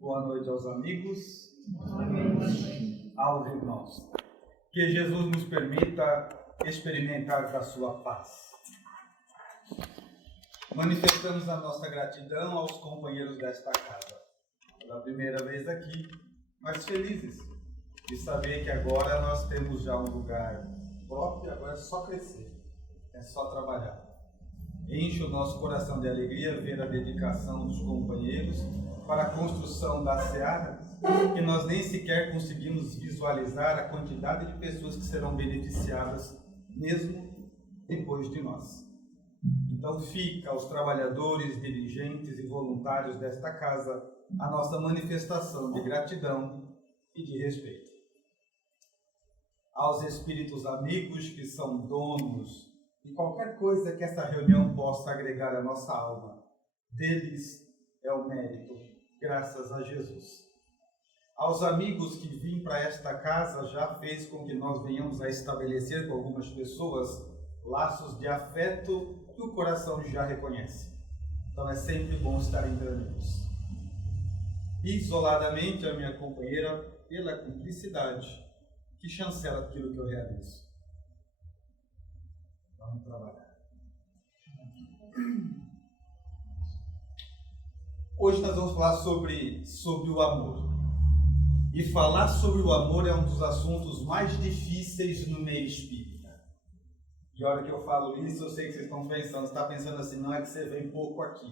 Boa noite aos amigos, aos irmãos. Que Jesus nos permita experimentar da sua paz. Manifestamos a nossa gratidão aos companheiros desta casa. Pela primeira vez aqui, mas felizes de saber que agora nós temos já um lugar próprio, agora é só crescer, é só trabalhar. Enche o nosso coração de alegria ver a dedicação dos companheiros para a construção da seara, que nós nem sequer conseguimos visualizar a quantidade de pessoas que serão beneficiadas, mesmo depois de nós. Então fica aos trabalhadores, dirigentes e voluntários desta casa a nossa manifestação de gratidão e de respeito. Aos espíritos amigos que são donos de qualquer coisa que essa reunião possa agregar à nossa alma, deles é o mérito, graças a Jesus. Aos amigos que vêm para esta casa, já fez com que nós venhamos a estabelecer com algumas pessoas laços de afeto que o coração já reconhece. Então é sempre bom estar entre amigos. Isoladamente, a minha companheira, pela cumplicidade, que chancela aquilo que eu realizo. Vamos trabalhar. Hoje nós vamos falar sobre o amor. E falar sobre o amor é um dos assuntos mais difíceis no meio espírita. E a hora que eu falo isso, eu sei que vocês estão pensando, você está pensando assim, não é que você vem pouco aqui.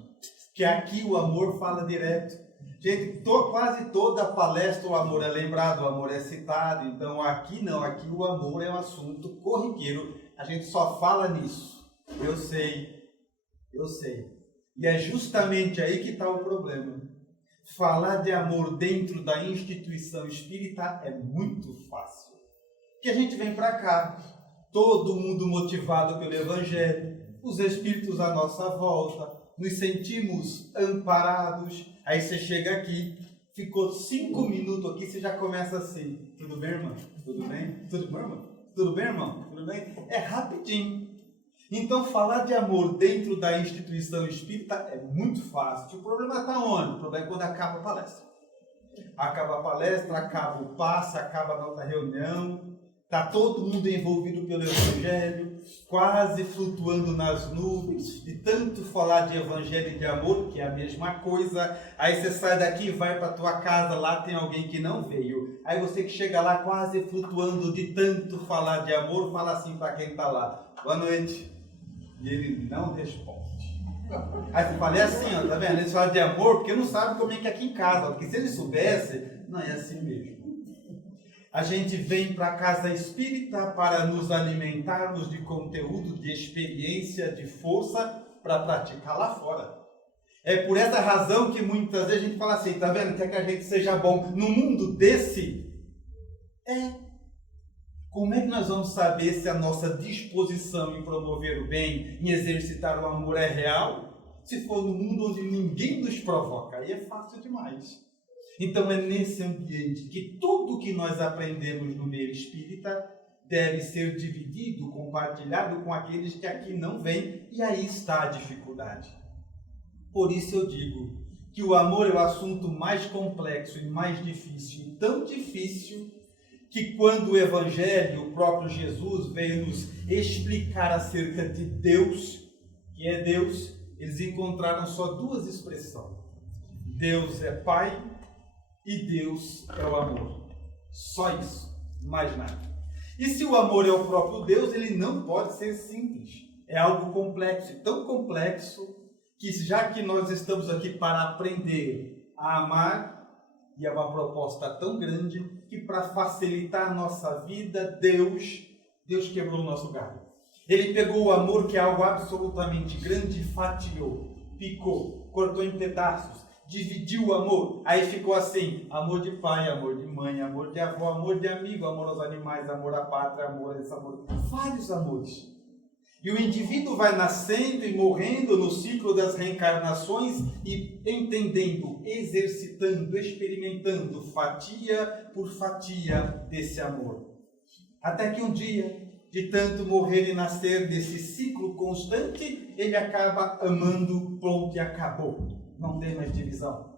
Que aqui o amor fala direto. Gente, quase toda palestra o amor é lembrado, o amor é citado. Então aqui não, aqui o amor é um assunto corriqueiro. A gente só fala nisso. Eu sei. E é justamente aí que está o problema. Falar de amor dentro da instituição espírita é muito fácil. Porque a gente vem para cá, todo mundo motivado pelo Evangelho, os espíritos à nossa volta, nos sentimos amparados. Aí você chega aqui, ficou 5 minutos aqui, você já começa assim. Tudo bem, irmão? Tudo bem? Tudo bem, irmão? Tudo bem, irmão? Tudo bem? É rapidinho. Então, falar de amor dentro da instituição espírita é muito fácil. O problema está onde? O problema é quando acaba a palestra. Acaba a palestra, acaba o passe, acaba a nossa reunião. Está todo mundo envolvido pelo Evangelho, quase flutuando nas nuvens. De tanto falar de Evangelho e de amor, que é a mesma coisa. Aí você sai daqui e vai para a tua casa, lá tem alguém que não veio. Aí você que chega lá quase flutuando de tanto falar de amor, fala assim para quem está lá. Boa noite. E ele não responde. Aí você fala, é assim, ó, tá vendo? Eles falam de amor porque não sabem como é que é aqui em casa. Porque se ele soubesse, não é assim mesmo. A gente vem para a casa espírita para nos alimentarmos de conteúdo, de experiência, de força para praticar lá fora. É por essa razão que muitas vezes a gente fala assim, tá vendo? Quer que a gente seja bom no mundo desse? Como é que nós vamos saber se a nossa disposição em promover o bem, em exercitar o amor é real? Se for no mundo onde ninguém nos provoca, aí é fácil demais. Então é nesse ambiente que tudo que nós aprendemos no meio espírita deve ser dividido, compartilhado com aqueles que aqui não vêm, e aí está a dificuldade. Por isso eu digo que o amor é o assunto mais complexo e mais difícil, e tão difícil que quando o Evangelho, o próprio Jesus, veio nos explicar acerca de Deus, que é Deus, eles encontraram só 2 expressões. Deus é Pai e Deus é o amor. Só isso, mais nada. E se o amor é o próprio Deus, ele não pode ser simples. É algo complexo, tão complexo, que já que nós estamos aqui para aprender a amar, e é uma proposta tão grande que para facilitar a nossa vida, Deus quebrou o nosso galho. Ele pegou o amor, que é algo absolutamente grande, e fatiou, picou, cortou em pedaços, dividiu o amor. Aí ficou assim, amor de pai, amor de mãe, amor de avó, amor de amigo, amor aos animais, amor à pátria, amor a esse amor. Vários amores. E o indivíduo vai nascendo e morrendo no ciclo das reencarnações e entendendo, exercitando, experimentando fatia por fatia desse amor. Até que um dia, de tanto morrer e nascer desse ciclo constante, ele acaba amando, pronto, e acabou. Não tem mais divisão.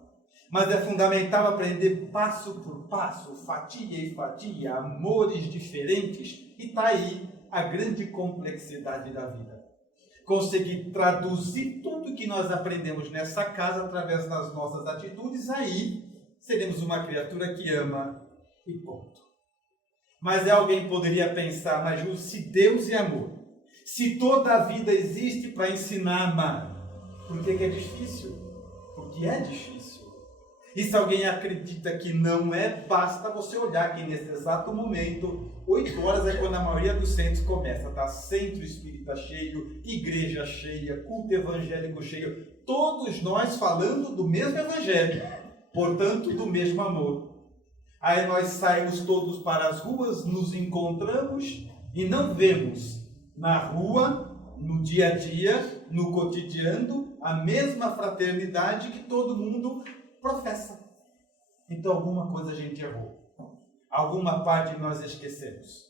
Mas é fundamental aprender passo por passo, fatia e fatia, amores diferentes, e está aí a grande complexidade da vida. Conseguir traduzir tudo que nós aprendemos nessa casa através das nossas atitudes, aí seremos uma criatura que ama e ponto. Mas alguém poderia pensar, mas Ju, se Deus é amor, se toda a vida existe para ensinar a amar, por que é difícil? Porque é difícil. E se alguém acredita que não é, basta você olhar que nesse exato momento, 8 horas é quando a maioria dos centros começa, tá? Centro espírita cheio, igreja cheia, culto evangélico cheio, todos nós falando do mesmo evangelho, portanto do mesmo amor. Aí nós saímos todos para as ruas, nos encontramos e não vemos na rua, no dia a dia, no cotidiano, a mesma fraternidade que todo mundo professa. Então alguma coisa a gente errou. Alguma parte nós esquecemos.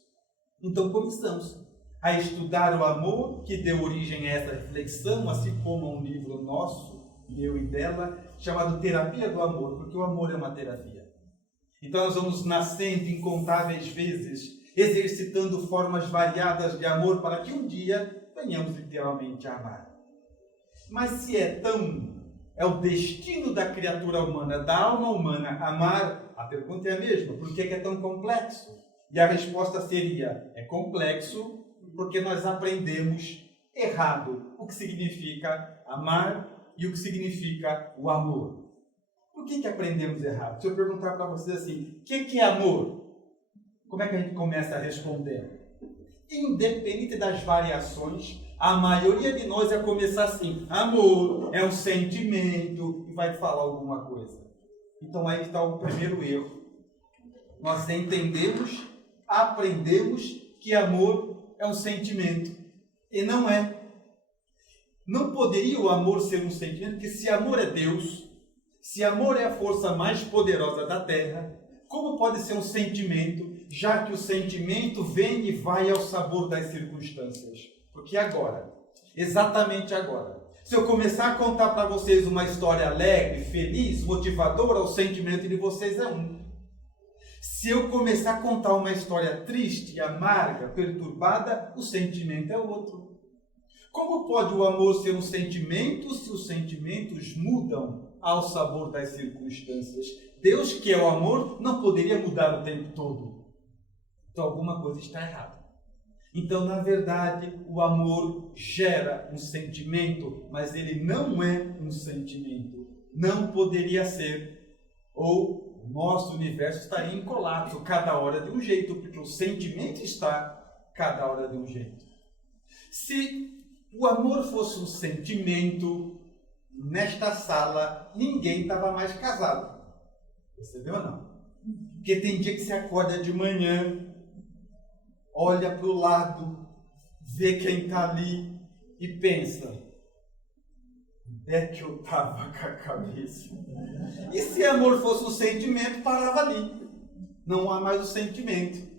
Então começamos a estudar o amor que deu origem a essa reflexão, assim como um livro nosso, meu e dela, chamado Terapia do Amor, porque o amor é uma terapia. Então nós vamos nascendo incontáveis vezes, exercitando formas variadas de amor para que um dia venhamos literalmente a amar. Mas se é o destino da criatura humana, da alma humana, amar, a pergunta é a mesma, por que é tão complexo? E a resposta seria, é complexo porque nós aprendemos errado o que significa amar e o que significa o amor. Por que aprendemos errado? Se eu perguntar para vocês assim, o que é amor? Como é que a gente começa a responder? Independente das variações, a maioria de nós ia começar assim, amor é um sentimento, e vai falar alguma coisa. Então aí está o primeiro erro. Nós entendemos, aprendemos que amor é um sentimento, e não é. Não poderia o amor ser um sentimento, porque se amor é Deus, se amor é a força mais poderosa da Terra, como pode ser um sentimento, já que o sentimento vem e vai ao sabor das circunstâncias? Porque agora, exatamente agora, se eu começar a contar para vocês uma história alegre, feliz, motivadora, o sentimento de vocês é um. Se eu começar a contar uma história triste, amarga, perturbada, o sentimento é outro. Como pode o amor ser um sentimento se os sentimentos mudam ao sabor das circunstâncias? Deus, que é o amor, não poderia mudar o tempo todo. Então alguma coisa está errada. Então, na verdade, o amor gera um sentimento, mas ele não é um sentimento. Não poderia ser. Ou o nosso universo estaria em colapso, cada hora de um jeito, porque o sentimento está cada hora de um jeito. Se o amor fosse um sentimento, nesta sala, ninguém estava mais casado. Percebeu ou não? Porque tem dia que você acorda de manhã, olha para o lado, vê quem está ali e pensa, onde é que eu estava com a cabeça? E se amor fosse um sentimento, parava ali. Não há mais o sentimento.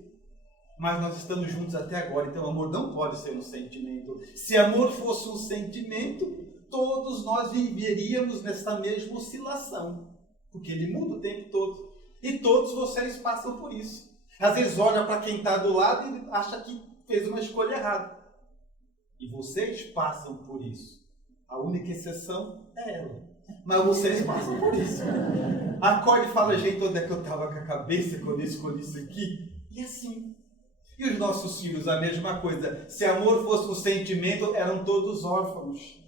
Mas nós estamos juntos até agora, então amor não pode ser um sentimento. Se amor fosse um sentimento, todos nós viveríamos nessa mesma oscilação, porque ele muda o tempo todo. E todos vocês passam por isso. Às vezes olha para quem está do lado e acha que fez uma escolha errada. E vocês passam por isso. A única exceção é ela. Mas vocês passam por isso. Acorda e fala, gente, onde é que eu estava com a cabeça quando eu escolhi isso aqui? E assim. E os nossos filhos, a mesma coisa. Se amor fosse um sentimento, eram todos órfãos.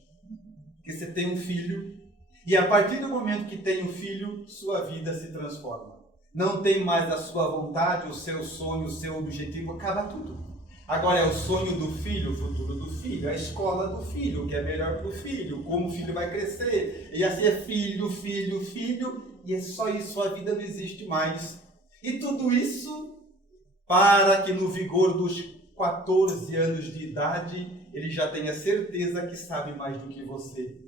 Porque você tem um filho, e a partir do momento que tem um filho, sua vida se transforma. Não tem mais a sua vontade, o seu sonho, o seu objetivo, acaba tudo. Agora é o sonho do filho, o futuro do filho, a escola do filho, o que é melhor para o filho, como o filho vai crescer. E assim é filho, filho, filho, e é só isso, a vida não existe mais. E tudo isso para que no vigor dos 14 anos de idade, ele já tenha certeza que sabe mais do que você.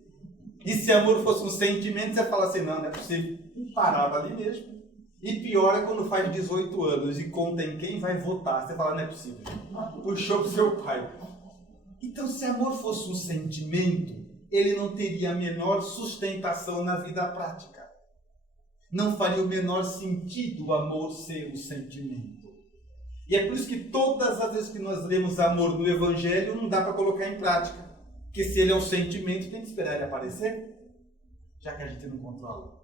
E se amor fosse um sentimento, você fala assim, não é possível. Parava ali mesmo. E pior é quando faz 18 anos e conta em quem vai votar. Você fala, não é possível. Puxou para o seu pai. Então, se amor fosse um sentimento, ele não teria a menor sustentação na vida prática. Não faria o menor sentido o amor ser um sentimento. E é por isso que todas as vezes que nós lemos amor no Evangelho, não dá para colocar em prática. Porque se ele é um sentimento, tem que esperar ele aparecer, já que a gente não controla.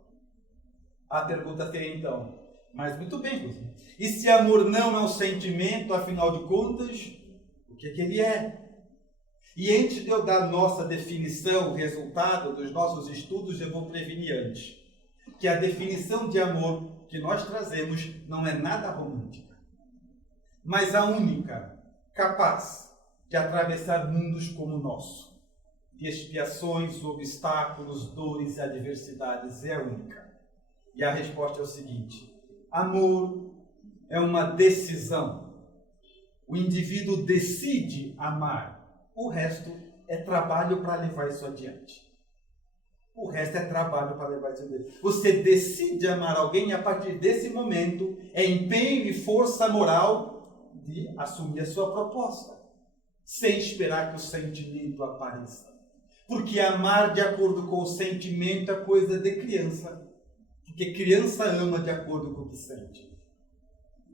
A pergunta seria então, mas muito bem, José. E se amor não é um sentimento, afinal de contas, o que ele é? E antes de eu dar nossa definição, o resultado dos nossos estudos, eu vou prevenir antes. Que a definição de amor que nós trazemos não é nada romântica, mas a única capaz de atravessar mundos como o nosso. De expiações, obstáculos, dores e adversidades, é a única. E a resposta é o seguinte: amor é uma decisão. O indivíduo decide amar. O resto é trabalho para levar isso adiante. O resto é trabalho para levar isso adiante. Você decide amar alguém e a partir desse momento é empenho e força moral de assumir a sua proposta, sem esperar que o sentimento apareça. Porque amar de acordo com o sentimento é coisa de criança. Porque criança ama de acordo com o que sente.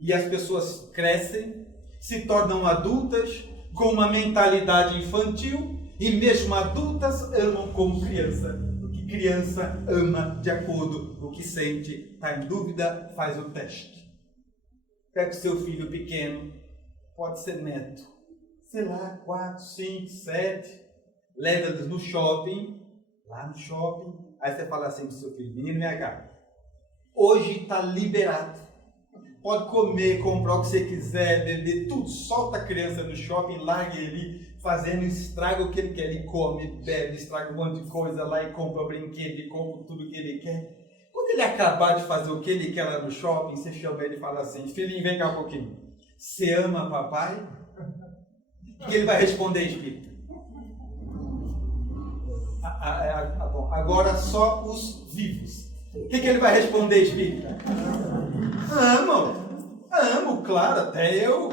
E as pessoas crescem, se tornam adultas com uma mentalidade infantil e mesmo adultas amam como criança. Porque criança ama de acordo com o que sente. Está em dúvida? Faz o teste. Pega o seu filho pequeno, pode ser neto, sei lá, 4, 5, 7, leva eles no shopping, lá no shopping, aí você fala assim para o seu filho: menino MH, hoje está liberado, pode comer, comprar o que você quiser, beber, tudo, solta a criança no shopping, larga ele fazendo, estraga o que ele quer, ele come, bebe, estraga um monte de coisa lá e compra brinquedo, e compra tudo que ele quer. Quando ele acabar de fazer o que ele quer lá no shopping, você chama ele e fala assim: filhinho, vem cá um pouquinho, você ama papai? O que ele vai responder, espírito? Bom, agora só os vivos. O que ele vai responder, espírita? Amo, claro, até eu.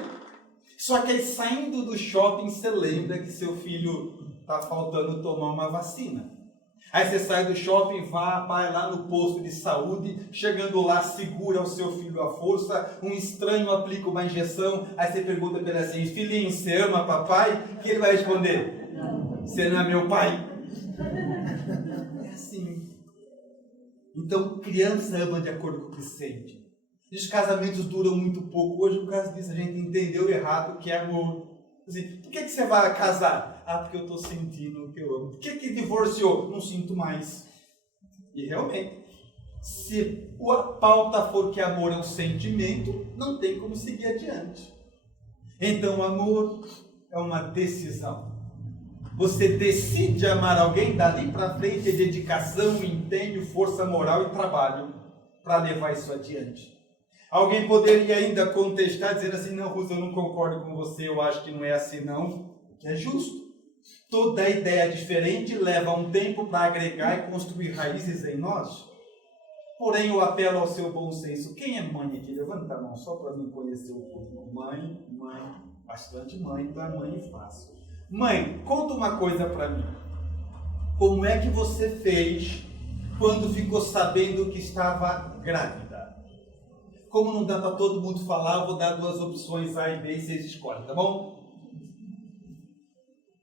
Só que aí, saindo do shopping, você lembra que seu filho está faltando tomar uma vacina. Aí você sai do shopping, vai lá no posto de saúde, chegando lá, segura o seu filho à força, um estranho aplica uma injeção, aí você pergunta para ele assim: filhinho, você ama papai? O que ele vai responder? Você não é meu pai? É assim. Então, criança ama de acordo com o que sente. E os casamentos duram muito pouco. Hoje, por causa disso, a gente entendeu errado o que é amor. Assim, por que você vai casar? Ah, porque eu estou sentindo o que eu amo. Por que divorciou? Não sinto mais. E realmente, se a pauta for que amor é um sentimento, não tem como seguir adiante. Então, amor é uma decisão. Você decide amar alguém, dali para frente é dedicação, empenho, força moral e trabalho para levar isso adiante. Alguém poderia ainda contestar, dizendo assim: não, Russo, eu não concordo com você, eu acho que não é assim não, que é justo. Toda ideia diferente leva um tempo para agregar e construir raízes em nós. Porém, eu apelo ao seu bom senso. Quem é mãe aqui? Levanta a mão, só para mim conhecer o povo. Mãe, bastante mãe, então é mãe fácil. Mãe, conta uma coisa para mim. Como é que você fez quando ficou sabendo que estava grávida? Como não dá para todo mundo falar, eu vou dar 2 opções A e B e vocês escolhem, tá bom?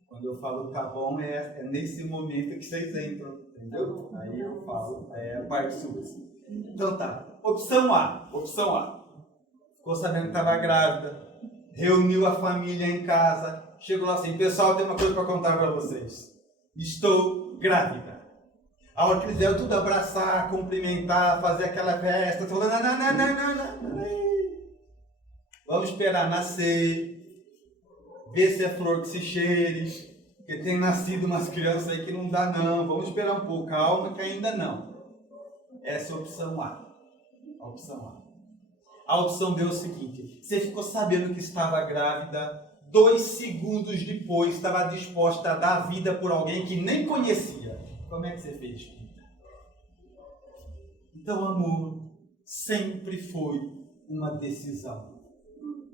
Quando eu falo tá bom, é nesse momento que vocês entram, entendeu? Aí eu falo, é a parte sua. Então tá, opção A. Ficou sabendo que estava grávida, reuniu a família em casa, chegou lá assim: pessoal, tem uma coisa para contar para vocês. Estou grávida. A hora que eles vieram tudo abraçar, cumprimentar, fazer aquela festa, falando: não. Vamos esperar nascer, ver se é flor que se cheire, porque tem nascido umas crianças aí que não dá não, vamos esperar um pouco, calma que ainda não. Essa é a opção A. A opção B é o seguinte: você ficou sabendo que estava grávida, 2 segundos depois estava disposta a dar vida por alguém que nem conhecia. Como é que você fez? Então, amor sempre foi uma decisão.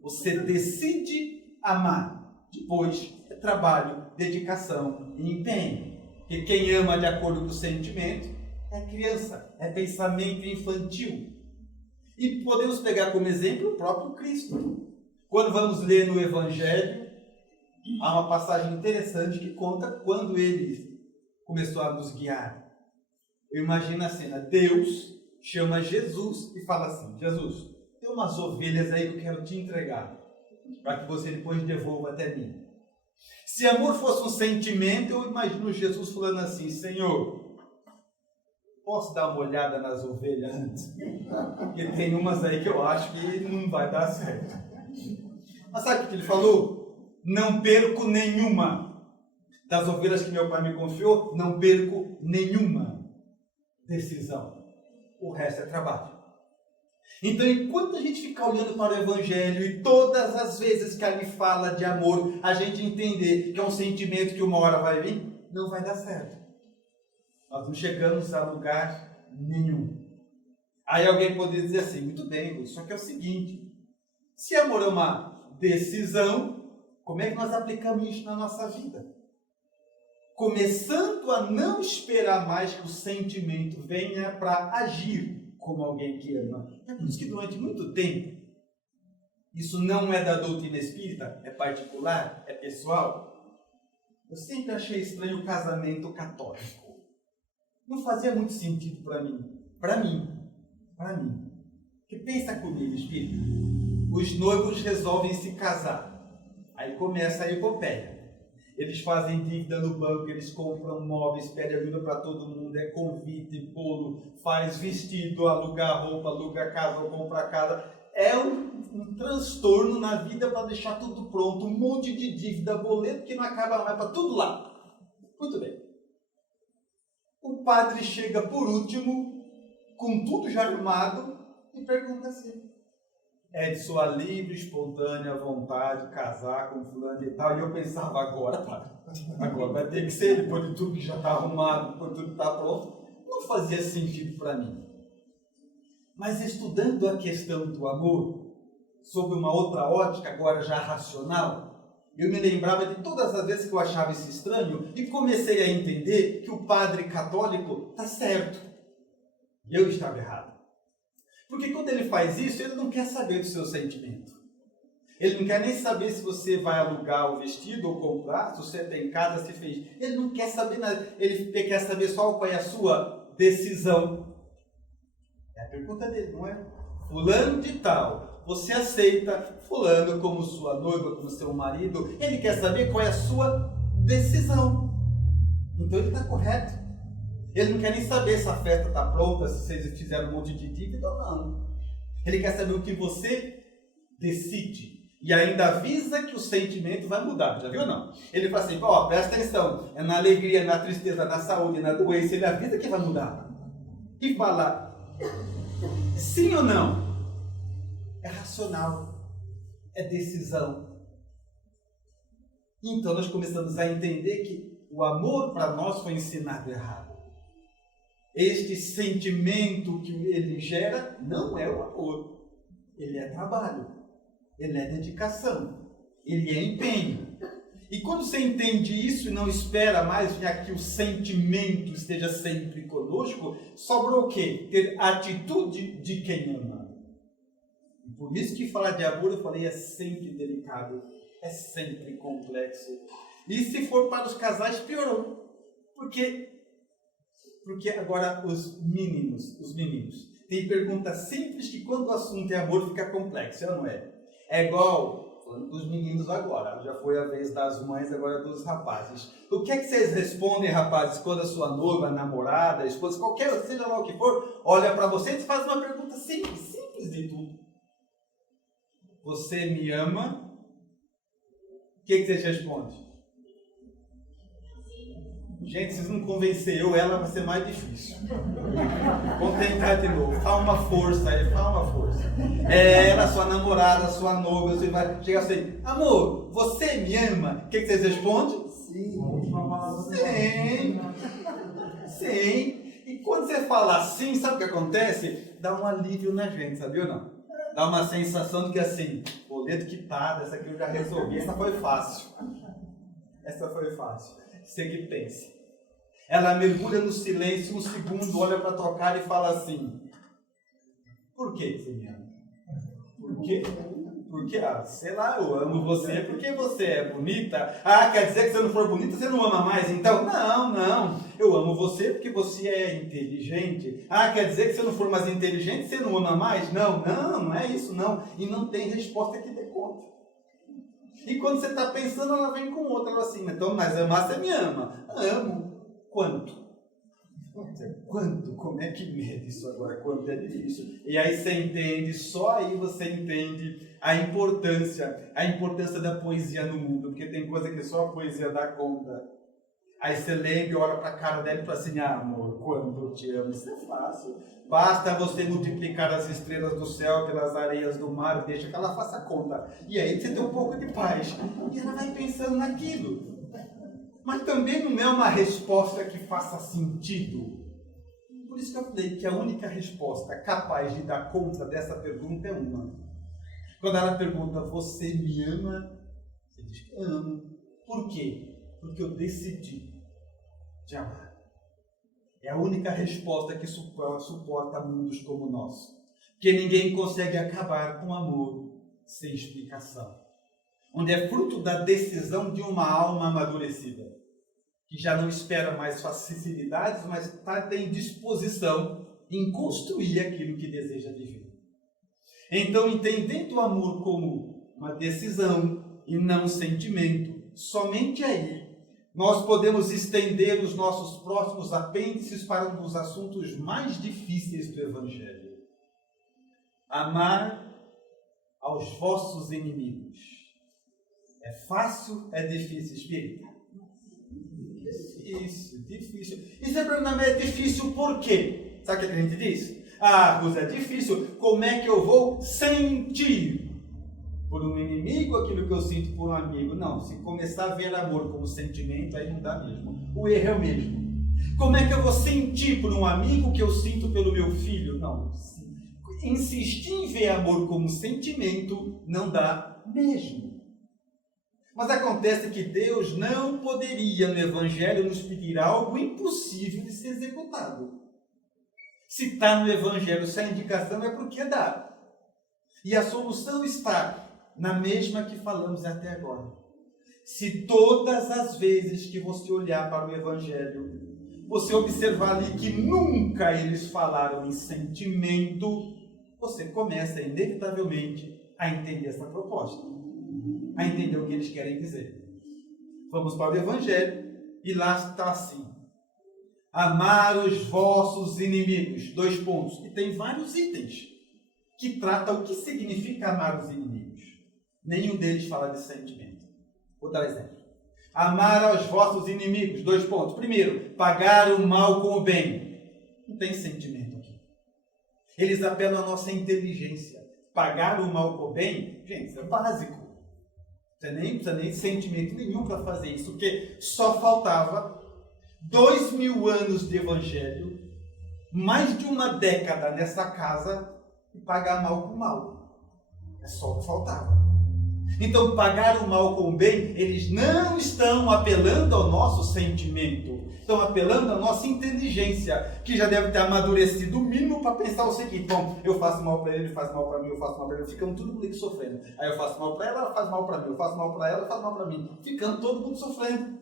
Você decide amar. Depois é trabalho, dedicação e empenho. Porque quem ama de acordo com o sentimento É criança, é pensamento infantil. E podemos pegar como exemplo o próprio Cristo. Quando vamos ler no Evangelho, há uma passagem interessante que conta quando ele começou a nos guiar. Eu imagino a cena, Deus chama Jesus e fala assim, Jesus, tem umas ovelhas aí que eu quero te entregar, para que você depois devolva até mim. Se amor fosse um sentimento, eu imagino Jesus falando assim, Senhor, posso dar uma olhada nas ovelhas antes? Porque tem umas aí que eu acho que não vai dar certo. Mas sabe o que ele falou? Não perco nenhuma. Das ovelhas que meu pai me confiou, não perco nenhuma decisão. O resto é trabalho. Então, enquanto a gente ficar olhando para o Evangelho e todas as vezes que ali fala de amor, a gente entender que é um sentimento que uma hora vai vir, não vai dar certo. Nós não chegamos a lugar nenhum. Aí alguém poderia dizer assim, muito bem, só que é o seguinte, se amor é uma decisão, como é que nós aplicamos isso na nossa vida? Começando a não esperar mais que o sentimento venha para agir como alguém que ama. É por isso que durante muito tempo, isso não é da doutrina espírita, é particular, é pessoal. Eu sempre achei estranho o casamento católico. Não fazia muito sentido para mim. Para mim. Porque pensa comigo, espírito. Os noivos resolvem se casar. Aí começa a epopeia. Eles fazem dívida no banco, eles compram móveis, pedem ajuda para todo mundo, é convite, bolo, faz vestido, alugar roupa, aluga casa ou compra casa. É um transtorno na vida para deixar tudo pronto, um monte de dívida, boleto que não acaba mais, para tudo lá. Muito bem. O padre chega por último, com tudo já arrumado, e pergunta assim, é de sua livre, espontânea vontade casar com fulano e tal? E eu pensava, agora vai ter que ser, depois de tudo que já está arrumado, depois de tudo que está pronto. Não fazia sentido para mim. Mas estudando a questão do amor, sob uma outra ótica, agora já racional, eu me lembrava de todas as vezes que eu achava isso estranho e comecei a entender que o padre católico está certo. E eu estava errado. Porque quando ele faz isso, ele não quer saber do seu sentimento. Ele não quer nem saber se você vai alugar o vestido ou comprar, se você tem casa, se fez. Ele não quer saber nada. Ele quer saber só qual é a sua decisão. É a pergunta dele, não é? Fulano de tal, você aceita fulano como sua noiva, como seu marido? Ele quer saber qual é a sua decisão. Então ele está correto. Ele não quer nem saber se a festa está pronta, se vocês fizeram um monte de dívida ou não. Ele quer saber o que você decide. E ainda avisa que o sentimento vai mudar. Já viu ou não? Ele fala assim, presta atenção. É na alegria, na tristeza, na saúde, na doença. Ele avisa que vai mudar. E fala, sim ou não? É racional. É decisão. Então nós começamos a entender que o amor para nós foi ensinado errado. Este sentimento que ele gera não é o amor. Ele é trabalho. Ele é dedicação. Ele é empenho. E quando você entende isso e não espera mais que o sentimento esteja sempre conosco, sobra o quê? Ter atitude de quem ama. E por isso que falar de amor, eu falei, é sempre delicado. É sempre complexo. E se for para os casais, piorou. Porque agora os meninos, tem perguntas simples que quando o assunto é amor fica complexo, não é? É igual, falando dos meninos agora, já foi a vez das mães, agora dos rapazes. O que é que vocês respondem, rapazes, quando a sua noiva, namorada, esposa, qualquer, seja lá o que for, olha para você e faz uma pergunta simples de tudo. Você me ama? O que vocês respondem? Gente, vocês não convencer eu, ela vai ser mais difícil. Vamos tentar de novo. Fala uma força aí, fala uma força. Ela, sua namorada, sua noiva, você vai chegar assim, amor, você me ama? O que vocês respondem? Sim. Sim. E quando você fala assim, sabe o que acontece? Dá um alívio na gente, sabia ou não? Dá uma sensação de que assim, boleto quitado, essa aqui eu já resolvi, essa foi fácil. Você que pensa. Ela mergulha no silêncio, um segundo, olha para tua cara e fala assim: por que você me ama? Por quê? Porque, sei lá, eu amo você porque você é bonita. Quer dizer que se eu não for bonita, você não ama mais? Então, não. Eu amo você porque você é inteligente. Quer dizer que se eu não for mais inteligente, você não ama mais? Não é isso, não. E não tem resposta que dê conta. E quando você está pensando, ela vem com outra. Ela assim, então, mas amar, você me ama. Amo. Quanto? Quanto? Como é que mede isso agora? Quanto é difícil? E aí você entende, só aí você entende a importância da poesia no mundo, porque tem coisa que só a poesia dá conta. Aí você lembra e olha para a cara dela e fala assim: amor, quanto eu te amo. Isso é fácil. Basta você multiplicar as estrelas do céu pelas areias do mar, deixa que ela faça conta. E aí você tem um pouco de paz. E ela vai pensando naquilo. Mas também não é uma resposta que faça sentido. Por isso que eu falei que a única resposta capaz de dar conta dessa pergunta é uma. Quando ela pergunta, você me ama? Você diz que amo. Por quê? Porque eu decidi te amar. É a única resposta que suporta mundos como o nosso. Porque ninguém consegue acabar com amor sem explicação. Onde é fruto da decisão de uma alma amadurecida, que já não espera mais facilidades, mas tem disposição em construir aquilo que deseja viver. Então, entendendo o amor como uma decisão e não um sentimento, somente aí nós podemos estender os nossos próximos apêndices para um dos assuntos mais difíceis do Evangelho. Amar aos vossos inimigos. É fácil, é difícil, espírita? Difícil. E se a pergunta é difícil por quê? Sabe o que a gente diz? Pois é difícil. Como é que eu vou sentir por um inimigo aquilo que eu sinto por um amigo? Não, se começar a ver amor como sentimento, aí não dá mesmo. O erro é o mesmo. Como é que eu vou sentir por um amigo o que eu sinto pelo meu filho? Não. Insistir em ver amor como sentimento não dá mesmo. Mas acontece que Deus não poderia, no Evangelho, nos pedir algo impossível de ser executado. Se está no Evangelho, se a indicação é porque dá. E a solução está na mesma que falamos até agora. Se todas as vezes que você olhar para o Evangelho, você observar ali que nunca eles falaram em sentimento, você começa inevitavelmente a entender essa proposta, a entender o que eles querem dizer. Vamos para o Evangelho e lá está assim: amar os vossos inimigos. 2 pontos. E tem vários itens que tratam o que significa amar os inimigos. Nenhum deles fala de sentimento. Vou dar exemplo. Amar aos vossos inimigos. 2 pontos. Primeiro, pagar o mal com o bem. Não tem sentimento aqui. Eles apelam à nossa inteligência. Pagar o mal com o bem, gente, isso é básico. Não precisa nem sentimento nenhum para fazer isso, porque só faltava 2000 anos de Evangelho, mais de uma década nessa casa, e pagar mal com mal. É só o que faltava. Então, pagar o mal com o bem, eles não estão apelando ao nosso sentimento, estão apelando à nossa inteligência, que já deve ter amadurecido o mínimo para pensar o seguinte: bom, eu faço mal para ele, ele faz mal para mim, eu faço mal para ele, ficamos todo mundo sofrendo. Aí eu faço mal para ela faz mal para mim, eu faço mal para ela faz mal para mim, ficando todo mundo sofrendo.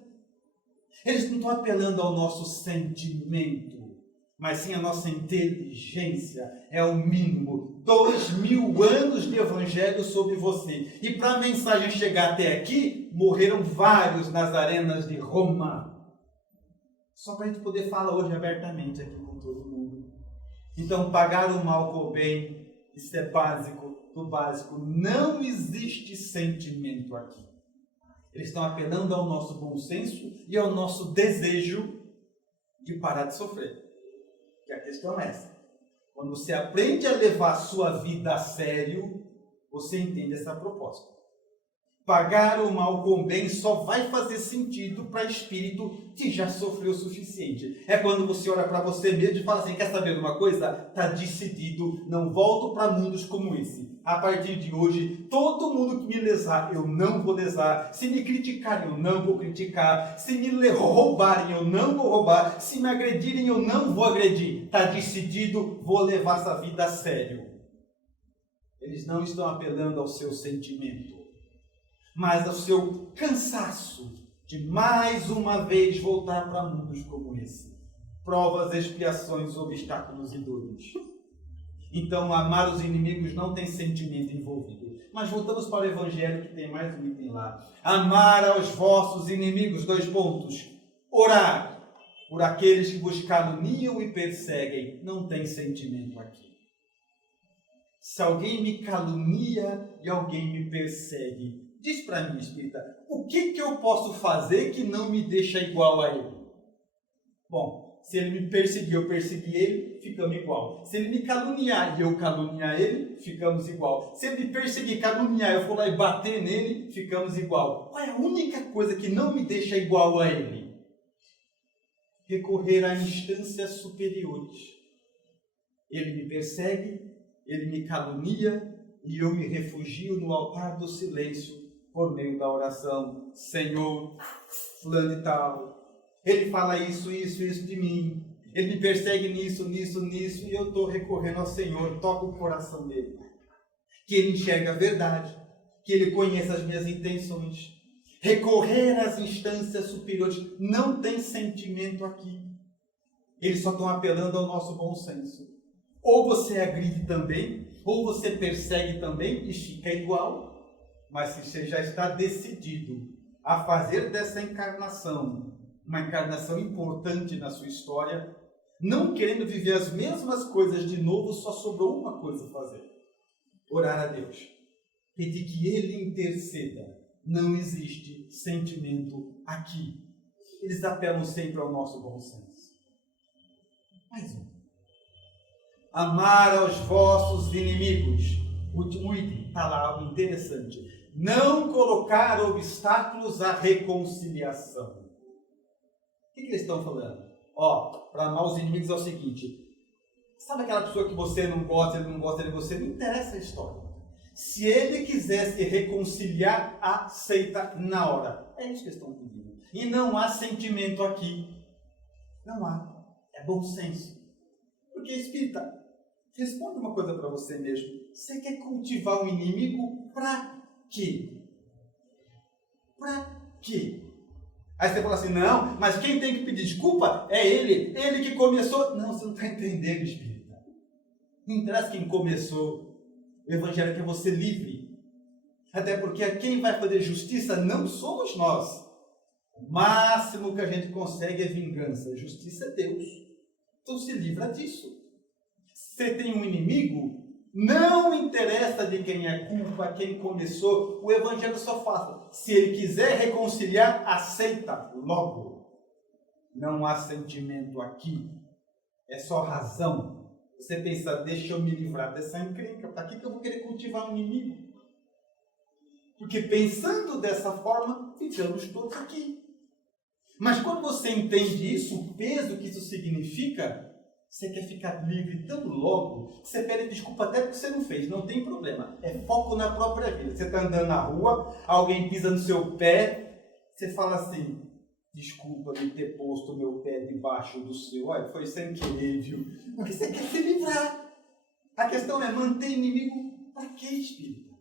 Eles não estão apelando ao nosso sentimento, mas sim à nossa inteligência. É o mínimo. 2000 anos de Evangelho sobre você. E para a mensagem chegar até aqui, morreram vários nas arenas de Roma. Só para a gente poder falar hoje abertamente aqui com todo mundo. Então, pagar o mal com o bem, isso é básico do básico. Não existe sentimento aqui. Eles estão apelando ao nosso bom senso e ao nosso desejo de parar de sofrer. Que a questão é essa. Quando você aprende a levar a sua vida a sério, você entende essa proposta. Pagar o mal com o bem só vai fazer sentido para espírito que já sofreu o suficiente. É quando você olha para você mesmo e fala assim, quer saber de uma coisa? Está decidido, não volto para mundos como esse. A partir de hoje, todo mundo que me lesar, eu não vou lesar. Se me criticarem, eu não vou criticar. Se me roubarem, eu não vou roubar. Se me agredirem, eu não vou agredir. Está decidido, vou levar essa vida a sério. Eles não estão apelando ao seu sentimento, mas ao seu cansaço de mais uma vez voltar para mundos como esse. Provas, expiações, obstáculos e dores. Então, amar os inimigos não tem sentimento envolvido. Mas voltamos para o Evangelho, que tem mais um item lá. Amar aos vossos inimigos, 2 pontos. Orar por aqueles que vos caluniam e perseguem. Não tem sentimento aqui. Se alguém me calunia e alguém me persegue, diz para mim, espírita, o que eu posso fazer que não me deixa igual a ele? Bom, se ele me perseguir, eu persegui ele, ficamos igual. Se ele me caluniar e eu caluniar ele, ficamos igual. Se ele me perseguir, caluniar, eu for lá e bater nele, ficamos igual. Qual é a única coisa que não me deixa igual a ele? Recorrer a instâncias superiores. Ele me persegue, ele me calunia e eu me refugio no altar do silêncio por meio da oração. Senhor, fulano e tal, ele fala isso de mim. Ele me persegue nisso, e eu estou recorrendo ao Senhor. Toca o coração dele. Que ele enxergue a verdade, que ele conheça as minhas intenções. Recorrer às instâncias superiores não tem sentimento aqui. Eles só estão apelando ao nosso bom senso. Ou você agride também, ou você persegue também e fica igual. Mas se você já está decidido a fazer dessa encarnação uma encarnação importante na sua história, não querendo viver as mesmas coisas de novo, só sobrou uma coisa a fazer: orar a Deus, pedir que Ele interceda. Não existe sentimento aqui. Eles apelam sempre ao nosso bom senso. Mais um. Amar aos vossos inimigos. Último item, está lá algo interessante. Não colocar obstáculos à reconciliação. O que eles estão falando? Para amar os inimigos é o seguinte: sabe aquela pessoa que você não gosta, ele não gosta de você? Não interessa a história. Se ele quiser se reconciliar, aceita na hora. É isso que eles estão pedindo. E não há sentimento aqui. Não há. É bom senso. Porque, espírita, responde uma coisa para você mesmo. Você quer cultivar um inimigo para quê? Para quê? Aí você fala assim, não, mas quem tem que pedir desculpa é ele. Ele que começou. Não, você não está entendendo, espírita. Não interessa quem começou. O Evangelho quer você livre. Até porque quem vai fazer justiça não somos nós. O máximo que a gente consegue é vingança. Justiça é Deus. Então se livra disso. Você tem um inimigo, não interessa de quem é culpa, quem começou. O Evangelho só fala. Se ele quiser reconciliar, aceita logo. Não há sentimento aqui. É só razão. Você pensa, deixa eu me livrar dessa encrenca. Para que eu vou querer cultivar um inimigo? Porque pensando dessa forma, ficamos todos aqui. Mas quando você entende isso, o peso que isso significa, você quer ficar livre tão logo, você pede desculpa até porque você não fez, não tem problema. É foco na própria vida. Você está andando na rua, alguém pisa no seu pé, você fala assim, desculpa me ter posto meu pé debaixo do seu. Olha, foi sem querer, viu? Porque você quer se livrar. A questão é manter inimigo para quê, espírito?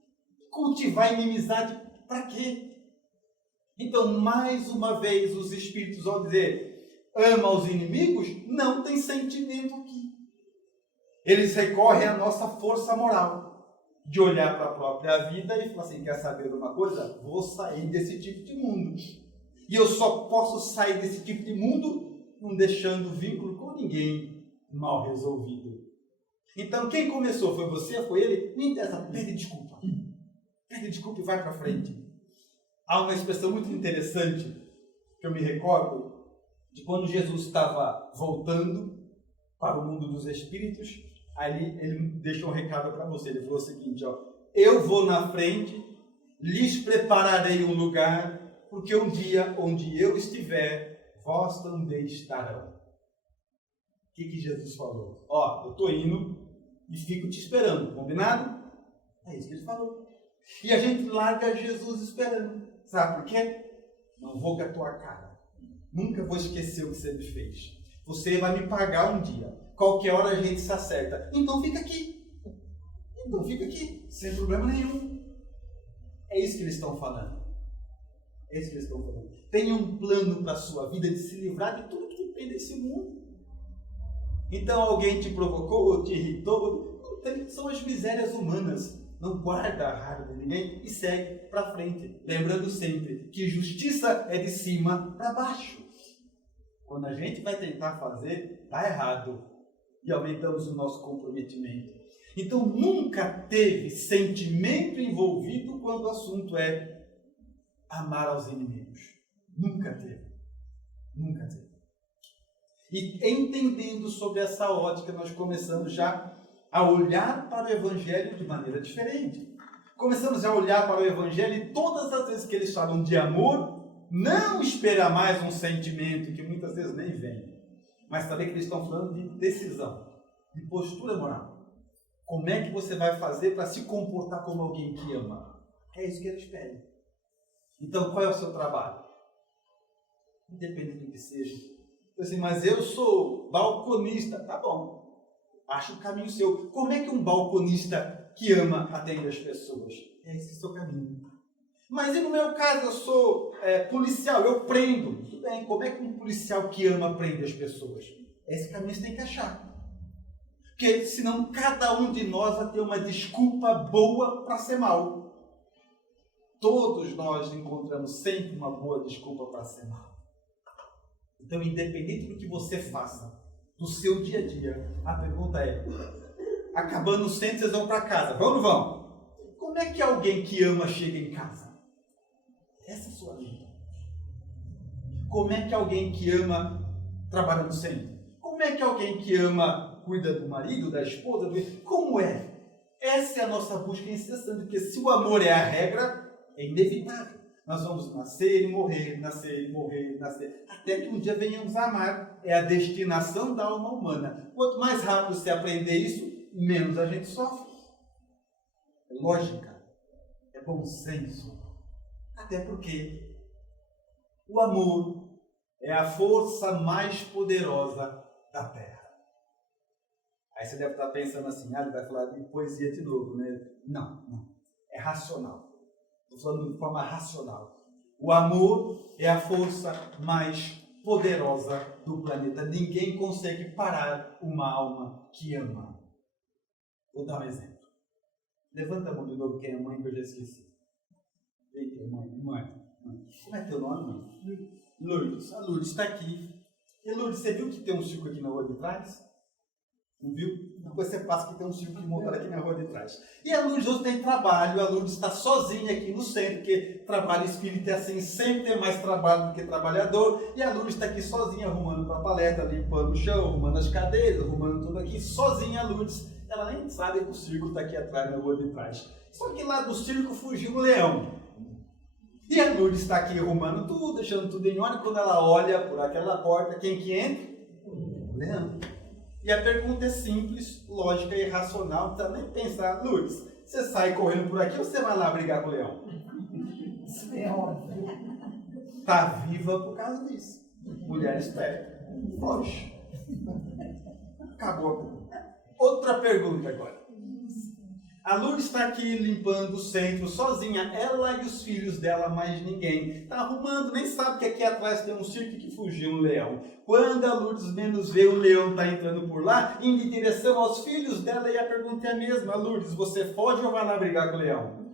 Cultivar inimizade para quê? Então, mais uma vez, os espíritos vão dizer, ama os inimigos, não tem sentimento aqui. Eles recorrem à nossa força moral, de olhar para a própria vida e falar assim, quer saber de uma coisa? Vou sair desse tipo de mundo. E eu só posso sair desse tipo de mundo não deixando vínculo com ninguém mal resolvido. Então, quem começou? Foi você ou foi ele? Não interessa, pede desculpa. Pede desculpa e vai para frente. Há uma expressão muito interessante que eu me recordo de quando Jesus estava voltando para o mundo dos espíritos. Aí ele deixou um recado para você. Ele falou o seguinte, eu vou na frente, lhes prepararei um lugar, porque um dia onde eu estiver, vós também estarão. O que Jesus falou? Ó, eu estou indo e fico te esperando, combinado? É isso que ele falou. E a gente larga Jesus esperando. Sabe por quê? Não vou com a tua cara. Nunca vou esquecer o que você me fez. Você vai me pagar um dia. Qualquer hora a gente se acerta. Então fica aqui. Sem problema nenhum. É isso que eles estão falando. Tenha um plano para a sua vida de se livrar de tudo que depende desse mundo. Então alguém te provocou, te irritou. São as misérias humanas. Não guarda a raiva de ninguém e segue para frente. Lembrando sempre que justiça é de cima para baixo. Quando a gente vai tentar fazer, está errado. E aumentamos o nosso comprometimento. Então nunca teve sentimento envolvido quando o assunto é amar aos inimigos. Nunca teve. E entendendo sobre essa ótica, nós começamos já a olhar para o Evangelho de maneira diferente. Começamos a olhar para o Evangelho e todas as vezes que eles falam de amor, não espera mais um sentimento que muitas vezes nem vem, mas saber que eles estão falando de decisão, de postura moral. Como é que você vai fazer para se comportar como alguém que ama? É isso que eles pedem. Então, qual é o seu trabalho? Independente do que seja. Assim, mas eu sou balconista. Tá bom. Acha o caminho seu. Como é que um balconista que ama atende as pessoas? É esse o seu caminho. Mas e no meu caso, eu sou policial, eu prendo. Tudo bem. Como é que um policial que ama prende as pessoas? Esse caminho você tem que achar. Porque senão cada um de nós vai ter uma desculpa boa para ser mal. Todos nós encontramos sempre uma boa desculpa para ser mal. Então, independente do que você faça, do seu dia a dia, a pergunta é, acabando o centro, vocês vão para casa, vão ou não vão? Como é que alguém que ama chega em casa? Essa é a sua vida. Como é que alguém que ama trabalha no centro? Como é que alguém que ama cuida do marido, da esposa? Como é? Essa é a nossa busca incessante, porque se o amor é a regra, é inevitável. Nós vamos nascer e morrer, até que um dia venhamos a amar. É a destinação da alma humana. Quanto mais rápido você aprender isso, menos a gente sofre. É lógica, é bom senso. Até porque o amor é a força mais poderosa da Terra. Aí você deve estar pensando assim, ele vai falar de poesia de novo, né? Não. É racional. Estou falando de forma racional. O amor é a força mais poderosa do planeta. Ninguém consegue parar uma alma que ama. Vou dar um exemplo. Levanta a mão de novo, quem é mãe, que eu já esqueci. Eita, mãe. Como é teu nome, mãe? Lourdes. A Lourdes está aqui. E Lourdes, você viu que tem um circo aqui na rua de trás? Não viu? Depois você passa que tem um circo que montaram aqui na rua de trás. E a Lourdes hoje tem trabalho, a Lourdes está sozinha aqui no centro, porque trabalho espírita é assim, sempre tem mais trabalho do que trabalhador. E a Lourdes está aqui sozinha, arrumando para a palestra, limpando o chão, arrumando as cadeiras, arrumando tudo aqui, sozinha a Lourdes. Ela nem sabe que o circo está aqui atrás na rua de trás. Só que lá do circo fugiu um leão. E a Lourdes está aqui arrumando tudo, deixando tudo em ordem. Quando ela olha por aquela porta, quem que entra? O leão. E a pergunta é simples, lógica e racional, não precisa nem pensar. Lourdes, você sai correndo por aqui ou você vai lá brigar com o leão? Isso é óbvio. Está viva por causa disso. Mulher esperta. Foge. Acabou. Outra pergunta agora. A Lourdes está aqui limpando o centro sozinha, ela e os filhos dela, mais ninguém. Está arrumando, nem sabe que aqui atrás tem um circo que fugiu um leão. Quando a Lourdes menos vê, o leão está entrando por lá, indo em direção aos filhos dela, e a pergunta é a mesma. Lourdes, você foge ou vai lá brigar com o leão?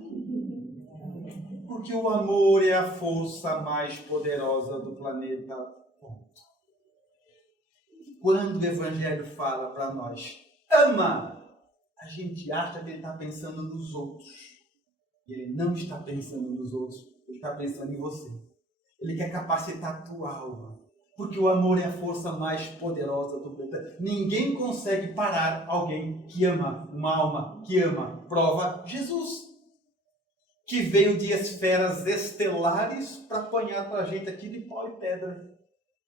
Porque o amor é a força mais poderosa do planeta. Quando o Evangelho fala para nós, ama, a gente acha que ele está pensando nos outros. Ele não está pensando nos outros, ele está pensando em você. Ele quer capacitar a tua alma. Porque o amor é a força mais poderosa do planeta. Ninguém consegue parar alguém que ama, uma alma que ama. Prova Jesus. que veio de esferas estelares para apanhar para a gente aqui de pau e pedra.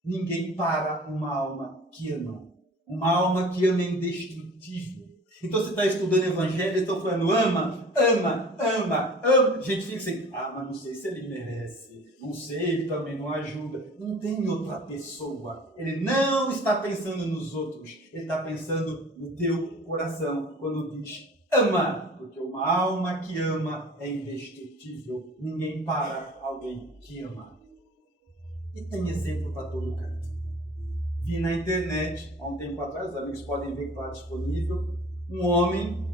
Ninguém para uma alma que ama. Uma alma que ama é indestrutível. Então você está estudando evangelho e estão falando ama, ama, ama, ama. A gente fica assim, mas não sei se ele merece. Não sei, ele também não ajuda. Não tem outra pessoa. Ele não está pensando nos outros. Ele está pensando no teu coração quando diz ama. Porque uma alma que ama é indestrutível. Ninguém para alguém que ama. E tem exemplo para todo canto. Vi na internet, há um tempo atrás, os amigos podem ver que está disponível, um homem,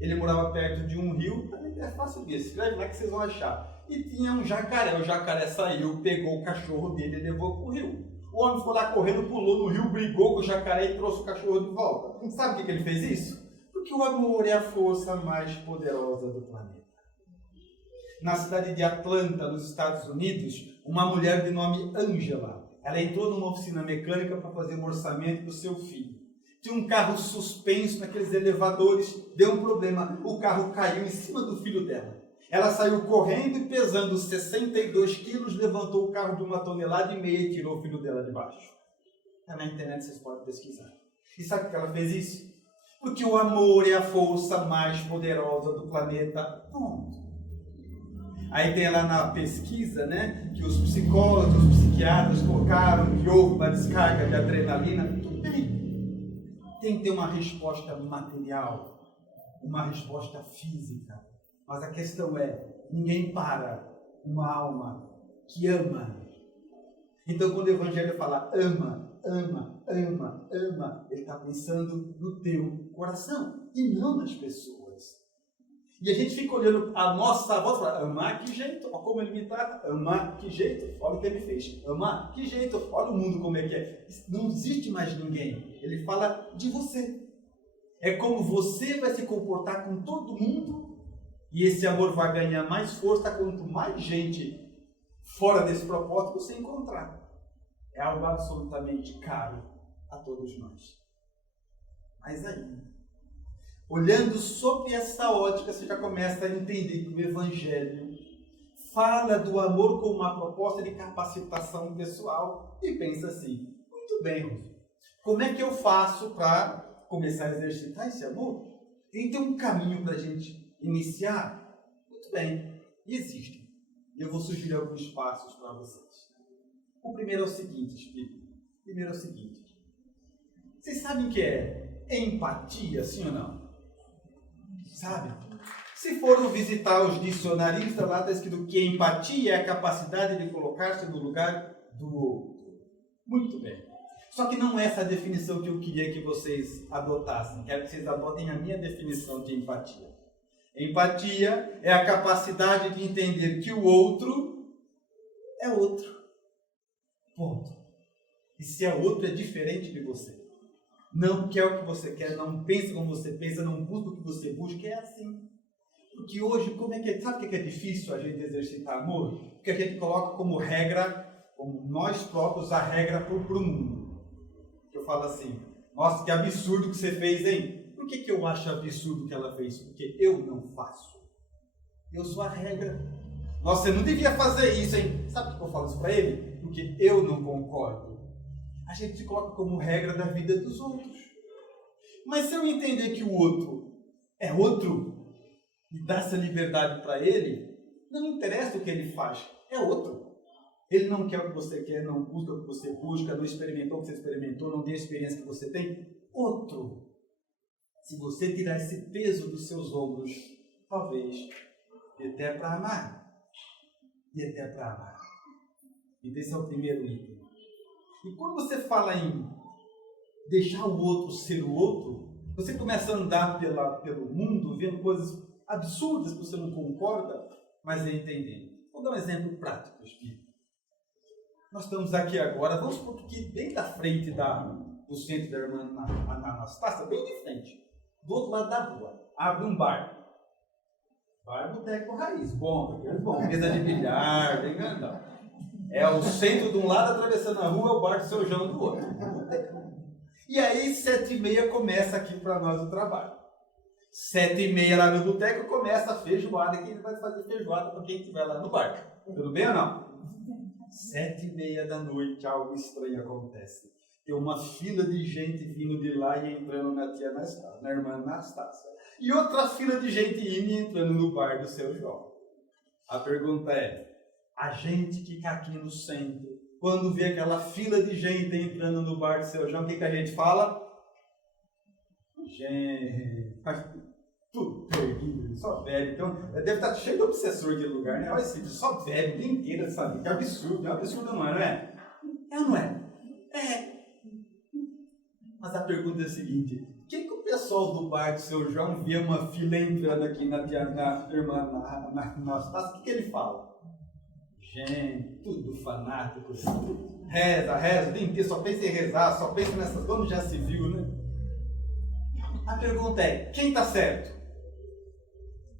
ele morava perto de um rio, é fácil ver, escreve lá que vocês vão achar. E tinha um jacaré, o jacaré saiu, pegou o cachorro dele e levou para o rio. O homem foi lá correndo, pulou no rio, brigou com o jacaré e trouxe o cachorro de volta. Sabe por que ele fez isso? Porque o amor é a força mais poderosa do planeta. Na cidade de Atlanta, nos Estados Unidos, uma mulher de nome Angela, ela entrou numa oficina mecânica para fazer um orçamento para o seu filho. Tinha um carro suspenso naqueles elevadores, deu um problema, o carro caiu em cima do filho dela. Ela saiu correndo e pesando 62 quilos, levantou o carro de 1,5 toneladas e tirou o filho dela de baixo. Está na internet, vocês podem pesquisar. E sabe por que ela fez isso? Porque o amor é a força mais poderosa do planeta. Ponto. Aí tem lá na pesquisa, né, que os psicólogos, os psiquiatras colocaram que houve uma descarga de adrenalina. Tudo bem. Tem que ter uma resposta material, uma resposta física. Mas a questão é, ninguém para uma alma que ama. Então quando o Evangelho fala ama, ama, ama, ama, ele está pensando no teu coração e não nas pessoas. E a gente fica olhando a nossa voz e fala, amar que jeito, olha como ele me trata, amar que jeito, olha o que ele fez, amar que jeito, olha o mundo como é que é. Não existe mais ninguém, ele fala de você. É como você vai se comportar com todo mundo e esse amor vai ganhar mais força quanto mais gente fora desse propósito você encontrar. É algo absolutamente caro a todos nós. Mas aí, olhando sobre essa ótica, você já começa a entender que o Evangelho fala do amor como uma proposta de capacitação pessoal e pensa assim, muito bem, Rosa, como é que eu faço para começar a exercitar esse amor? Tem um caminho para a gente iniciar? Muito bem, existem. Eu vou sugerir alguns passos para vocês. O primeiro é o seguinte, Espírito. O primeiro é o seguinte. Vocês sabem o que é empatia, sim ou não? Sabe? Se foram visitar os dicionaristas, lá está escrito que empatia é a capacidade de colocar-se no lugar do outro. Muito bem. Só que não é essa a definição que eu queria que vocês adotassem. Quero que vocês adotem a minha definição de empatia. Empatia é a capacidade de entender que o outro é outro. Ponto. E se é outro, é diferente de você. Não quer o que você quer, não pensa como você pensa, não busca o que você busca, é assim. Porque hoje, como é que é? Sabe o que é difícil a gente exercitar amor? Porque a gente coloca como regra, como nós próprios, a regra para o mundo. Eu falo assim, nossa, que absurdo que você fez, hein? Por que eu acho absurdo o que ela fez? Porque eu não faço. Eu sou a regra. Nossa, você não devia fazer isso, hein? Sabe por que eu falo isso para ele? Porque eu não concordo. A gente se coloca como regra da vida dos outros. Mas se eu entender que o outro é outro e dar essa liberdade para ele, não interessa o que ele faz, é outro. Ele não quer o que você quer, não busca o que você busca, não experimentou o que você experimentou, não tem a experiência que você tem, outro. Se você tirar esse peso dos seus ombros, talvez dê até para amar. Dê até para amar. Então esse é o primeiro item. E quando você fala em deixar o outro ser o outro, você começa a andar pelo mundo, vendo coisas absurdas que você não concorda, mas é entendendo. Vou dar um exemplo prático, Espírito. Nós estamos aqui agora, vamos supor que bem da frente do centro da irmã Anastácia, bem de frente, do outro lado da rua, abre um bar. Bar Boteco Raiz, bom, mesa de bilhar, bem grandão. É o centro de um lado, atravessando a rua, é o bar do seu João do outro. E aí, 7h30 começa aqui para nós o trabalho. 7h30 lá no boteco começa a feijoada, que ele vai fazer feijoada para quem estiver lá no barco. Tudo bem ou não? 7h30 da noite, algo estranho acontece. Tem uma fila de gente vindo de lá e entrando na tia Anastácia, na irmã Anastácia. E outra fila de gente indo e entrando no bar do seu João. A pergunta é, a gente que está aqui no centro, quando vê aquela fila de gente entrando no bar do seu João, o que a gente fala? Gente, tudo perdido, só bebe. Então, deve estar cheio de obsessor aquele lugar, né? Olha esse, só bebe o dia inteiro, sabe? Que absurdo, é um absurdo, não é? É ou não é? É. Mas a pergunta é a seguinte: o que o pessoal do bar do seu João vê uma fila entrando aqui na irmã Anastácia, o que ele fala? Gente, tudo fanático, reza, o dia inteiro, só pensa em rezar, só pensa nessas, como já se viu, né? A pergunta é, quem está certo?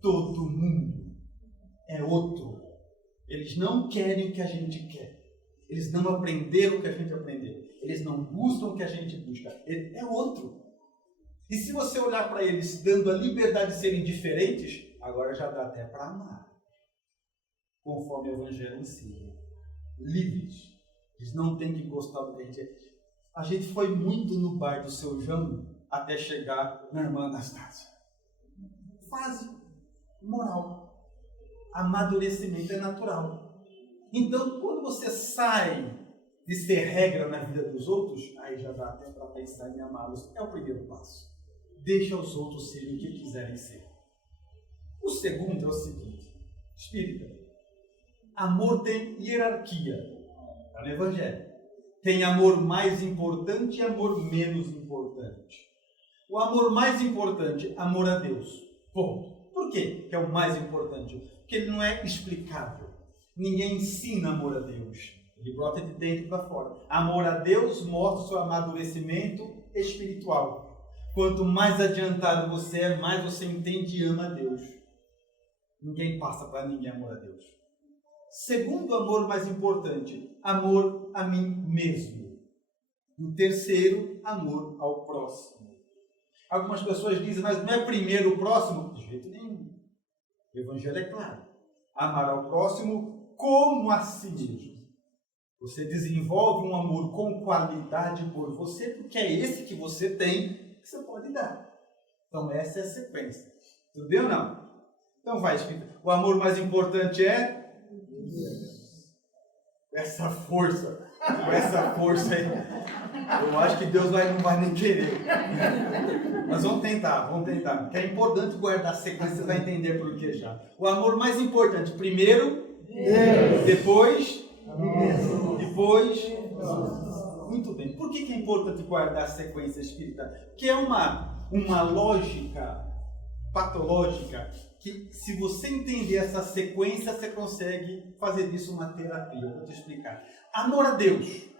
Todo mundo é outro. Eles não querem o que a gente quer. Eles não aprenderam o que a gente aprendeu. Eles não buscam o que a gente busca. Ele é outro. E se você olhar para eles dando a liberdade de serem diferentes, agora já dá até para amar. Conforme o Evangelho ensina. Livres. Eles não têm que gostar do que a gente é. A gente foi muito no bar do seu João até chegar na irmã Anastácia. Fase moral. Amadurecimento é natural. Então, quando você sai de ser regra na vida dos outros, aí já dá até para pensar em amá-los. É o primeiro passo. Deixa os outros serem o que quiserem ser. O segundo é o seguinte: espírita, amor tem hierarquia. Está no Evangelho. Tem amor mais importante e amor menos importante. O amor mais importante, amor a Deus. Ponto. Por quê que é o mais importante? Porque ele não é explicável. Ninguém ensina amor a Deus. Ele brota de dentro para fora. Amor a Deus mostra o seu amadurecimento espiritual. Quanto mais adiantado você é, mais você entende e ama a Deus. Ninguém passa para ninguém amor a Deus. Segundo amor mais importante, amor a mim mesmo. E o terceiro, amor ao próximo. Algumas pessoas dizem, mas não é primeiro o próximo? De jeito nenhum. O Evangelho é claro. Amar ao próximo como a si mesmo. Você desenvolve um amor com qualidade por você, porque é esse que você tem, que você pode dar. Então essa é a sequência. Tudo bem ou não? Então vai, Espírito. O amor mais importante é essa força. Essa força aí. Eu acho que Deus não vai nem querer. Mas vamos tentar. Porque é importante guardar a sequência, você vai entender por que já. O amor mais importante, primeiro, Deus. Depois, muito bem. Por que é importante guardar a sequência espírita? Que é uma lógica patológica que, se você entender essa sequência, você consegue fazer disso uma terapia. Eu vou te explicar. Amor a Deus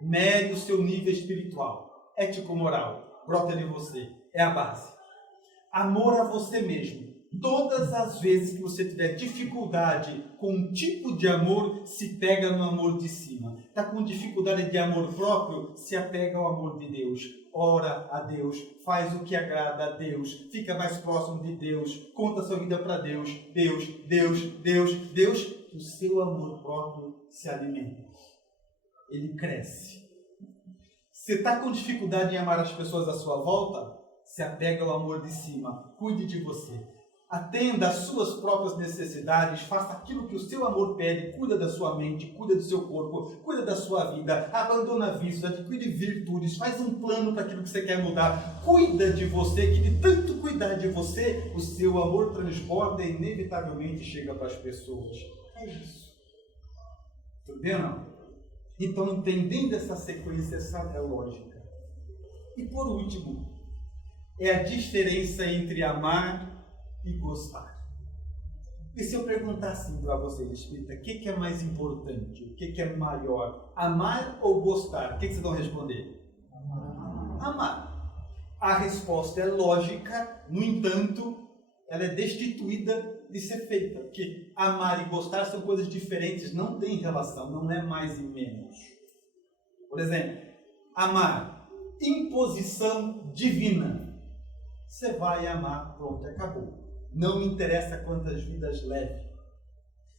mede o seu nível espiritual, ético-moral, brota de você, é a base. Amor a você mesmo. Todas as vezes que você tiver dificuldade com um tipo de amor, se pega no amor de cima. Está com dificuldade de amor próprio, se apega ao amor de Deus. Ora a Deus, faz o que agrada a Deus, fica mais próximo de Deus, conta a sua vida para Deus. Que o seu amor próprio se alimenta. Ele cresce. Você está com dificuldade em amar as pessoas à sua volta? Se apega ao amor de cima. Cuide de você. Atenda às suas próprias necessidades. Faça aquilo que o seu amor pede. Cuida da sua mente, cuida do seu corpo, cuida da sua vida. Abandona vícios, adquire virtudes. Faz um plano para aquilo que você quer mudar. Cuida de você, que de tanto cuidar de você, o seu amor transborda e inevitavelmente chega para as pessoas. É isso. Tudo bem ou não? Então, entendendo essa sequência, essa é a lógica. E por último, é a diferença entre amar e gostar. E se eu perguntar assim para vocês, espírita, o que é mais importante? O que é maior? Amar ou gostar? O que vocês vão responder? Amar. A resposta é lógica, no entanto, ela é destituída de ser feita, porque amar e gostar são coisas diferentes, não tem relação, não é mais e menos. Por exemplo, amar, imposição divina. Você vai amar, pronto, acabou. Não interessa quantas vidas leve.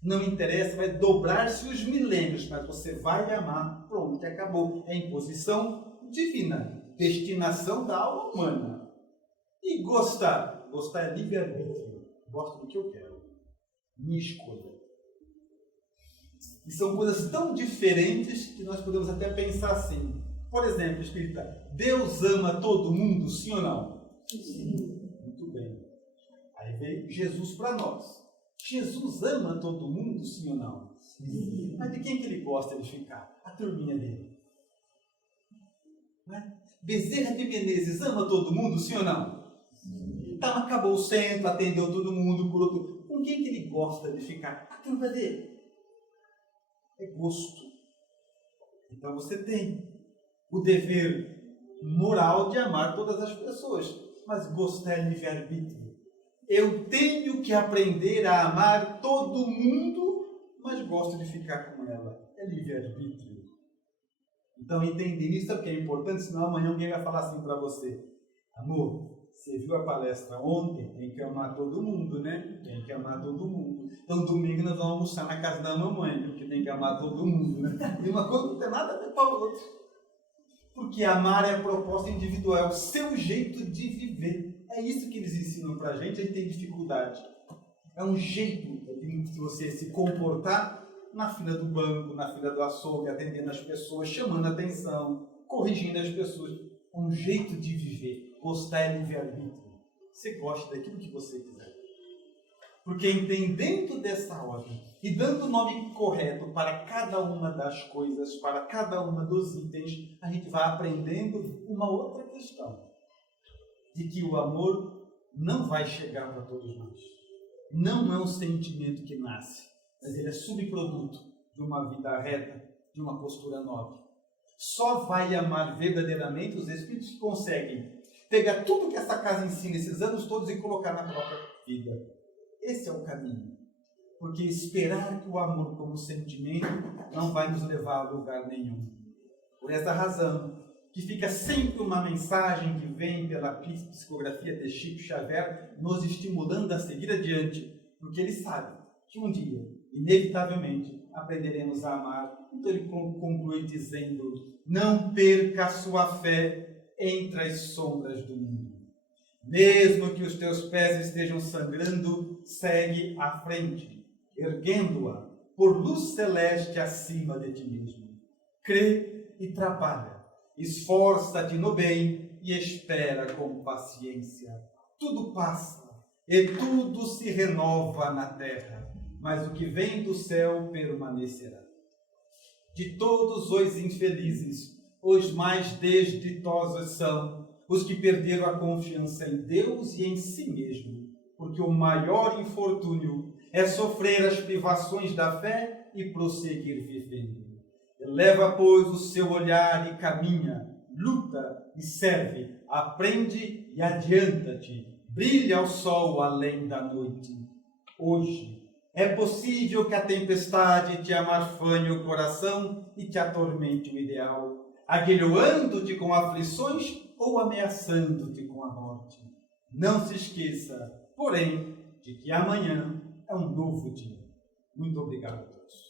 Não interessa, vai dobrar-se os milênios, mas você vai amar, pronto, acabou. É imposição divina, destinação da alma humana. E gostar é livre-arbítrio. Gosto do que eu quero. Minha escolha. E são coisas tão diferentes que nós podemos até pensar assim. Por exemplo, espírita, Deus ama todo mundo, sim ou não? Sim. Muito bem. Aí veio Jesus para nós. Jesus ama todo mundo, sim ou não? Sim. Mas de quem que ele gosta de ficar? A turminha dele. Né? Bezerra de Menezes ama todo mundo, sim ou não? Sim. Então acabou o centro, atendeu todo mundo, curou tudo. Com quem que ele gosta de ficar? A turma dele. É gosto. Então você tem o dever moral de amar todas as pessoas, mas gostar é livre-arbítrio. Eu tenho que aprender a amar todo mundo, mas gosto de ficar com ela. É livre-arbítrio. Então entender isso é porque é importante, senão amanhã alguém vai falar assim para você: amor, você viu a palestra ontem? Tem que amar todo mundo, né? Tem que amar todo mundo. Então domingo nós vamos almoçar na casa da mamãe, porque tem que amar todo mundo, né? E uma coisa não tem nada a ver com a outra. Porque amar é a proposta individual, é o seu jeito de viver. É isso que eles ensinam pra gente, a gente tem dificuldade. É um jeito de você se comportar na fila do banco, na fila do açougue, atendendo as pessoas, chamando a atenção, corrigindo as pessoas. É um jeito de viver. Gostar é livre-arbítrio. Você gosta daquilo que você quiser. Porque entendendo dessa ordem e dando o nome correto para cada uma das coisas, para cada uma dos itens, a gente vai aprendendo uma outra questão. De que o amor não vai chegar para todos nós. Não é um sentimento que nasce, mas ele é subproduto de uma vida reta, de uma postura nobre. Só vai amar verdadeiramente os espíritos que conseguem pegar tudo que essa casa ensina esses anos todos e colocar na própria vida. Esse é o caminho. Porque esperar que o amor como sentimento não vai nos levar a lugar nenhum. Por essa razão, que fica sempre uma mensagem que vem pela psicografia de Chico Xavier, nos estimulando a seguir adiante, porque ele sabe que um dia, inevitavelmente, aprenderemos a amar. Então ele conclui dizendo: não perca a sua fé entre as sombras do mundo. Mesmo que os teus pés estejam sangrando, segue à frente, erguendo-a por luz celeste acima de ti mesmo. Crê e trabalha. Esforça-te no bem e espera com paciência. Tudo passa e tudo se renova na terra, mas o que vem do céu permanecerá. De todos os infelizes, os mais desditosos são os que perderam a confiança em Deus e em si mesmo, porque o maior infortúnio é sofrer as privações da fé e prosseguir vivendo. Eleva, pois, o seu olhar e caminha, luta e serve, aprende e adianta-te, brilha o sol além da noite. Hoje é possível que a tempestade te amarfanhe o coração e te atormente o ideal, aguilhoando-te com aflições ou ameaçando-te com a morte. Não se esqueça, porém, de que amanhã é um novo dia. Muito obrigado a todos.